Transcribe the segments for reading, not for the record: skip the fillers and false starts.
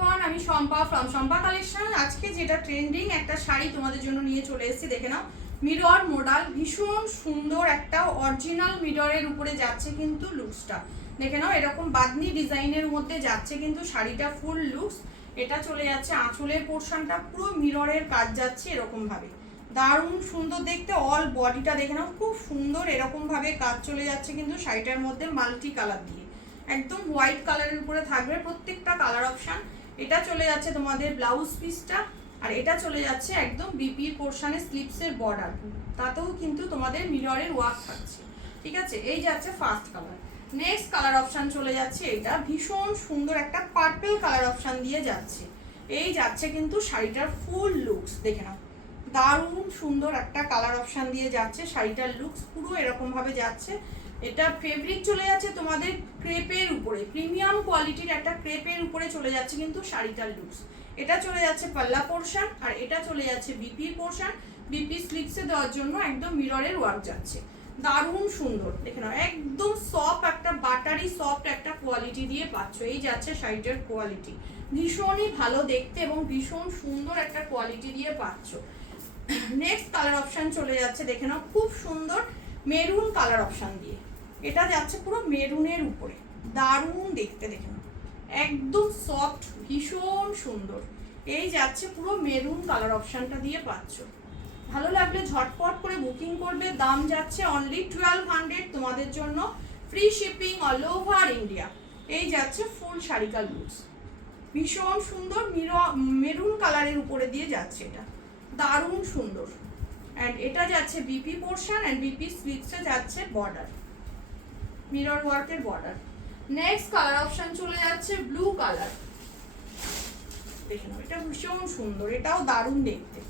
Everyone, আমি Shampa from Shampa collection. আজকে যেটা ট্রেন্ডিং একটা শাড়ি তোমাদের জন্য নিয়ে চলে এসেছি, দেখে নাও। মিরর মডেল, ভীষণ সুন্দর একটা অরিজিনাল মিররের উপরে যাচ্ছে কিন্তু লুকসটা দেখে নাও। এরকম বাদনি ডিজাইনের মধ্যে যাচ্ছে কিন্তু শাড়িটা ফুল লুকস। এটা চলে যাচ্ছে আঁচলের পোর্শনটা পুরো মিররের কাজ যাচ্ছে এরকম ভাবে, দারুণ সুন্দর দেখতে। অল বডিটা দেখে নাও, খুব সুন্দর এরকম ভাবে কাজ চলে যাচ্ছে কিন্তু শাড়িটার মধ্যে মাল্টি কালার দিয়ে, একদম হোয়াইট কালারের উপরে থাকবে প্রত্যেকটা কালার অপশন। এটা চলে যাচ্ছে তোমাদের ব্লাউজ পিসটা, আর এটা চলে যাচ্ছে একদম বিপির পোর্শনে স্লিপসের বর্ডার, তাতেও কিন্তু তোমাদের মিররের ওয়ার্ক থাকছে। ঠিক আছে, এই যাচ্ছে first colour. Next colour option চলে যাচ্ছে এটা, ভীষণ সুন্দর একটা পার্পল কালার অপশন দিয়ে যাচ্ছে। এই যাচ্ছে কিন্তু শাড়িটার ফুল লুকস দেখে নাও, দারুণ সুন্দর একটা কালার অপশন দিয়ে যাচ্ছে শাড়িটার লুকস পুরো এরকম ভাবে যাচ্ছে। এটা ফেব্রিক চলে যাচ্ছে তোমাদের ক্রেপের উপরে, প্রিমিয়াম কোয়ালিটির একটা ক্রেপের উপরে চলে যাচ্ছে কিন্তু শাড়িটার লুকস। এটা চলে যাচ্ছে পাল্লা পোর্শন, আর এটা চলে যাচ্ছে বিপি পোর্শন। বিপি স্লিপসে দেওয়ার জন্য একদম মিররের ওয়ার্ক যাচ্ছে, দারুণ সুন্দর দেখে নাও। একদম সফট একটা বাটারি সফট একটা কোয়ালিটি দিয়ে পাচ্ছ। এই যাচ্ছে শাড়িটার কোয়ালিটি, ভীষণই ভালো দেখতে এবং ভীষণ সুন্দর একটা কোয়ালিটি দিয়ে পাচ্ছ। নেক্সট কালার অপশন চলে যাচ্ছে দেখে নাও, খুব সুন্দর মেরুন কালার অপশন দিয়ে। এটা যাচ্ছে পুরো মেরুনের উপরে, দারুণ দেখতে দেখে নাও, একদম সফট ভীষণ সুন্দর। এই যাচ্ছে পুরো মেরুন কালার অপশনটা দিয়ে পাচ্ছ। ভালো লাগলে ঝটপট করে বুকিং করবে। দাম যাচ্ছে অনলি 1200 তোমাদের জন্য, free shipping all over India. এই যাচ্ছে ফুল শাড়িকার লুকস, ভীষণ সুন্দর মেরুন কালারের উপরে দিয়ে যাচ্ছে, এটা দারুণ সুন্দর। অ্যান্ড এটা যাচ্ছে বিপি পোর্শন, অ্যান্ড বিপি স্লিপসে যাচ্ছে বর্ডার, মিরর ওয়ার্কের বর্ডার। নেক্সট কালার অপশন চলে যাচ্ছে ব্লু কালার, দেখে নাও এটা ভীষণ সুন্দর, এটাও দারুণ দেখতে।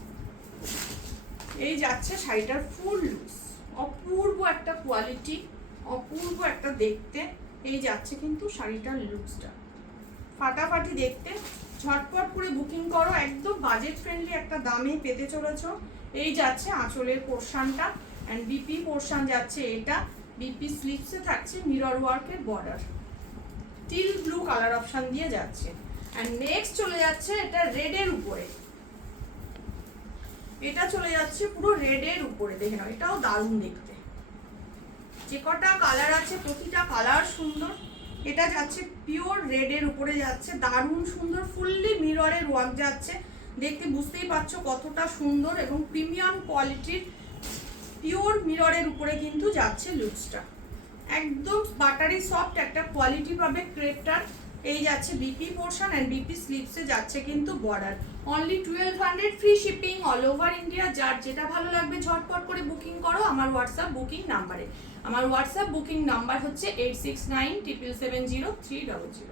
এই যাচ্ছে শাড়িটার ফুল লুকস, অপূর্ব একটা কোয়ালিটি, অপূর্ব একটা দেখতে। এই যাচ্ছে কিন্তু শাড়িটার লুকসটা ফাটাফাটি দেখতে। ঝটপট করে বুকিং করো, একদম বাজেট ফ্রেন্ডলি একটা দামে পেতে চলেছ। এই যাচ্ছে আঁচলের পোর্শনটা, অ্যান্ড বিপি পোর্শন যাচ্ছে এটা, বিপি স্লিপসে থাকছে মিরর ওয়ার্কের border, teal blue colour option দিয়ে যাচ্ছে। অ্যান্ড নেক্সট চলে যাচ্ছে এটা রেডের উপরে, এটা চলে যাচ্ছে পুরো রেডের উপরে দেখে নাও, এটাও দারুণ দেখতে। যে কটা কালার আছে প্রতিটা কালার সুন্দর। এটা যাচ্ছে পিওর রেডের উপরে যাচ্ছে, দারুণ সুন্দর, ফুললি মিররের ওয়ার্ক যাচ্ছে। দেখতে বুঝতেই পারছো কতটা সুন্দর এবং প্রিমিয়াম কোয়ালিটির পিওর মিররের উপরে কিন্তু যাচ্ছে লুকসটা, একদম বাটারি সফট একটা কোয়ালিটি পাবে ক্রেপটার। এই যাচ্ছে বিপি পোর্শন, অ্যান্ড বিপি স্লিপসে যাচ্ছে কিন্তু border. Only 1200, free shipping all over India. যার যেটা ভালো লাগবে ঝটপট করে বুকিং করো আমার হোয়াটসঅ্যাপ বুকিং নাম্বারে। আমার হোয়াটসঅ্যাপ বুকিং নাম্বার হচ্ছে 8697770300।